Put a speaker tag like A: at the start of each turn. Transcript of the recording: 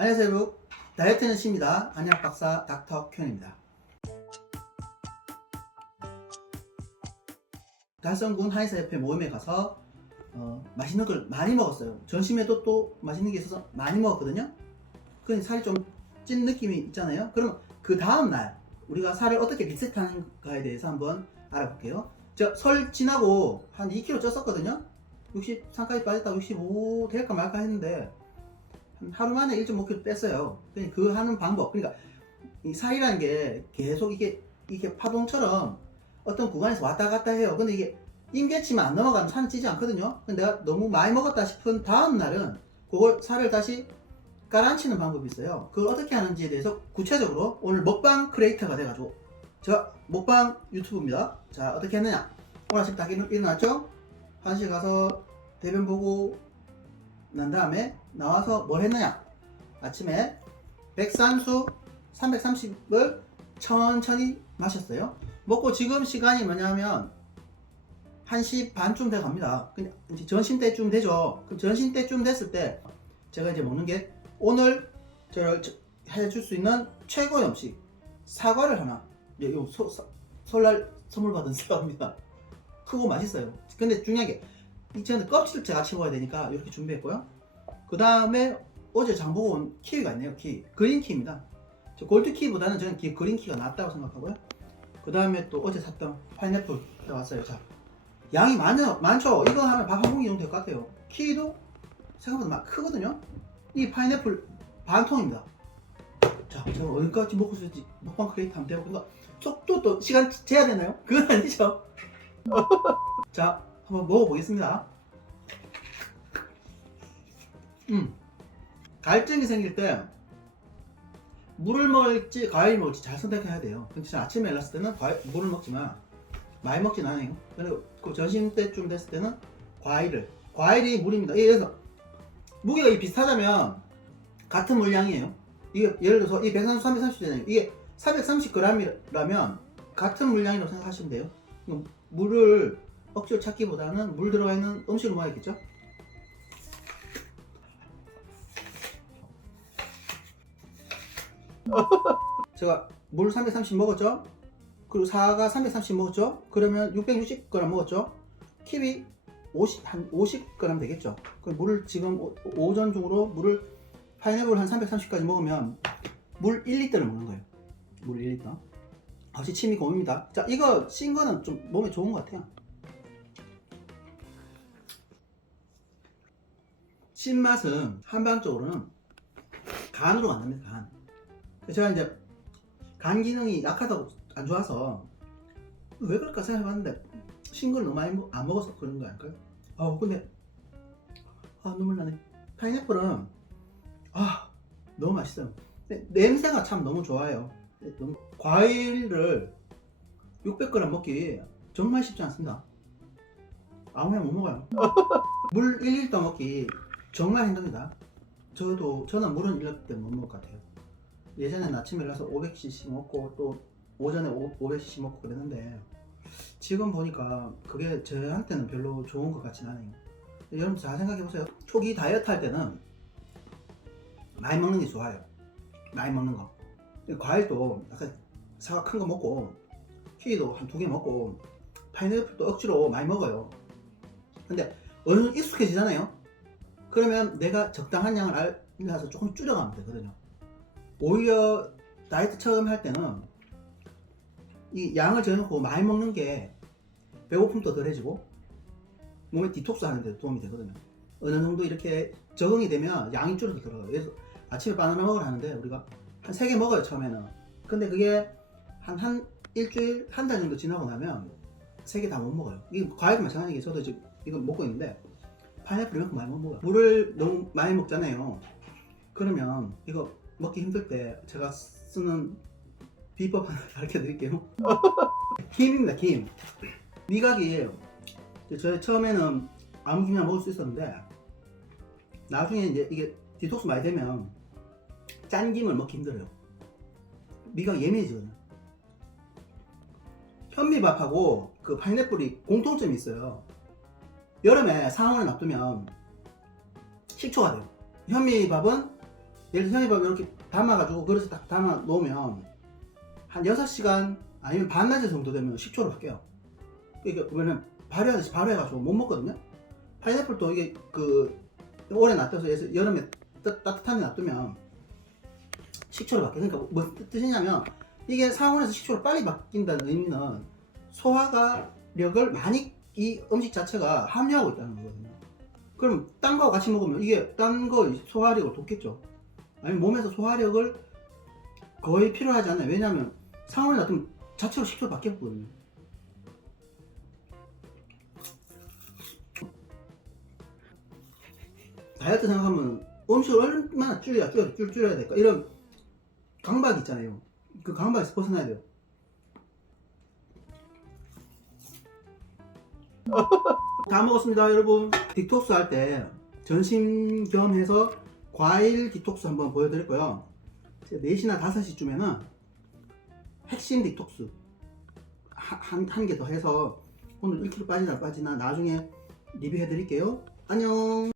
A: 안녕하세요. 여러분 다이어트는 씨입니다. 안녕 박사 닥터 큐입니다. 달성군 한의사협회 모임에 가서 어, 맛있는 걸 많이 먹었어요. 전심에도 또 맛있는 게 있어서 많이 먹었거든요. 그러니 살이 좀 찐 느낌이 있잖아요. 그럼 그 다음날 우리가 살을 어떻게 리셋하는가에 대해서 한번 알아볼게요. 저 설 지나고 한 2kg 쪘었거든요. 63까지 빠졌다 65 될까 말까 했는데 한 하루 만에 1.5kg 뺐어요. 그러니까 그 하는 방법. 그러니까 이 살이라는 게 계속 이게 이게 파동처럼 어떤 구간에서 왔다 갔다 해요. 근데 이게 임계치만 안 넘어가면 살은 찌지 않거든요. 근데 내가 너무 많이 먹었다 싶은 다음 날은 그걸 살을 다시 깔아앉히는 방법이 있어요. 그걸 어떻게 하는지에 대해서 구체적으로 오늘 먹방 크리에이터가 돼가지고 제가 먹방 유튜브입니다. 자 어떻게 했느냐? 오늘 아침 딱 일- 일어났죠? 한시 가서 대변 보고 난 다음에 나와서 뭘 했느냐? 아침에 백산수 330을 천천히 마셨어요. 먹고 지금 시간이 뭐냐면 1시 반쯤 돼 갑니다. 근데 이제 전신 때쯤 되죠. 그럼 전신 때쯤 됐을 때 제가 이제 먹는 게 오늘 저를 저- 해줄 수 있는 최고의 음식 사과를 하나 예, 요 소- 사- 설날 선물 받은 사과입니다. 크고 맛있어요. 근데 중요한 게 이제는 껍질을 제가 치워야 되니까 이렇게 준비했고요. 그 다음에 어제 장 보고 온 키위가 있네요. 키위. 그린 키입니다. 저 골드 키보다는 저는 기- 그린 키가 낫다고 생각하고요. 그 다음에 또 어제 샀던 파인애플 나왔어요. 자, 양이 많죠? 많죠? 이거 하면 밥 한 공기 정도 될 것 같아요. 키위도 생각보다 막 크거든요. 이 파인애플 반 통입니다. 자, 제가 어디까지 먹을 수 있을지 먹방 크리에이터 하면 되고, 그러니까 속도 또 시간 재야 되나요? 그건 아니죠. 자, 한번 먹어보겠습니다. 음, 갈증이 생길 때 물을 먹을지 과일 먹을지 잘 선택해야 돼요. 근데 아침에 일어났을 때는 과일, 물을 먹지만 많이 먹진 않아요. 그리고 그 점심 때쯤 됐을 때는 과일을 과일이 물입니다. 예, 그래서 무게가 이 비슷하다면 같은 물량이에요. 이게 예를 들어서 이 130, 330이잖아요. 이게 430g이라면 같은 물량이라고 생각하시면 돼요. 물을 억지로 찾기보다는 물 들어가 있는 음식을 먹어야겠죠? 제가 물 330 먹었죠? 그리고 사과 330 먹었죠? 그러면 660g 먹었죠? 키위 50, 한 50g 되겠죠? 그 물을 지금 오- 오전 중으로 물을 파인애플 한 330까지 먹으면 물 1리터를 먹는 거예요. 물 1리터. 역시 침이 고입니다. 자, 이거 신 거는 좀 몸에 좋은 것 같아요. 신맛은 한방적으로는 간으로 만듭니다. 간. 제가 이제 간 기능이 약하다고 안 좋아서 왜 그럴까 생각해봤는데 신걸 너무 많이 먹- 안 먹어서 그런 거 아닐까요? 아 근데 아 눈물 나네. 파인애플은 아 너무 맛있어요. 냄새가 참 너무 좋아요. 너무- 과일을 600g 먹기 정말 쉽지 않습니다. 아무나 못 먹어요. 물 1리터 먹기 정말 힘듭니다. 저도 저는 물은 1리터 못 먹을 것 같아요. 예전에는 아침에 일어나서 500cc 먹고 또 오전에 500cc 먹고 그랬는데 지금 보니까 그게 저한테는 별로 좋은 것 같진 않아요. 여러분 잘 생각해 보세요. 초기 다이어트 할 때는 많이 먹는 게 좋아요. 많이 먹는 거. 과일도 아까 사과 큰 거 먹고 키위도 한 두 개 먹고 파인애플도 억지로 많이 먹어요. 근데 어느 정도 익숙해지잖아요. 그러면 내가 적당한 양을 알려서 조금 줄여가면 되거든요. 오히려 다이어트 처음 할 때는 이 양을 정해놓고 많이 먹는 게 배고픔도 덜해지고 몸에 디톡스 하는 데 도움이 되거든요. 어느 정도 이렇게 적응이 되면 양이 줄어들더라고요. 그래서 아침에 바나나 먹으러 하는데 우리가 한 세 개 먹어요 처음에는. 근데 그게 한 한 일주일 한 달 정도 지나고 나면 세 개 다 못 먹어요. 이게 과일도 마찬가지게 저도 지금 이거 먹고 있는데 파인애플 이만큼 많이 못 먹어요. 물을 너무 많이 먹잖아요. 그러면 이거 먹기 힘들 때 제가 쓰는 비법 하나 가르쳐 드릴게요. 김입니다, 김. 미각이 저 처음에는 아무 김이나 먹을 수 있었는데 나중에 이제 이게 디톡스 많이 되면 짠 김을 먹기 힘들어요. 미각 예민해지거든요. 현미밥하고 그 파인애플이 공통점이 있어요. 여름에 상온에 놔두면 식초가 돼요. 현미밥은 예를 들어 생각해보면 이렇게 담아가지고 그릇에 딱 담아 놓으면 한 6시간 아니면 반나절 정도 되면 식초로 바뀌어요. 이게 보면은 발효하듯이 발효해가지고 못 먹거든요. 파인애플도 이게 그 오래 놔둬서 여름에 따, 따뜻한 데 놔두면 식초로 바뀌어. 그러니까 뭐 뜻- 뜻이냐면 이게 상온에서 식초로 빨리 바뀐다는 의미는 소화가력을 많이 이 음식 자체가 함유하고 있다는 거거든요. 그럼 딴 거와 같이 먹으면 이게 딴 거 소화력을 돋겠죠. 아니면 몸에서 소화력을 거의 필요하지 않아요. 왜냐하면 상온에 놔두면 자체로 식초로 바뀌었거든요. 다이어트 생각하면 음식을 얼마나 줄여야 줄여야 줄 줄여야 될까 이런 강박 있잖아요. 그 강박에서 벗어나야 돼요. 다 먹었습니다, 여러분. 디톡스 할 때 전심 겸 해서 과일 디톡스 한번 보여드릴 거예요. 4시나 5시쯤에는 핵심 디톡스 한 한 개 더 해서 오늘 1kg 빠지나 빠지나 나중에 리뷰해 드릴게요. 안녕.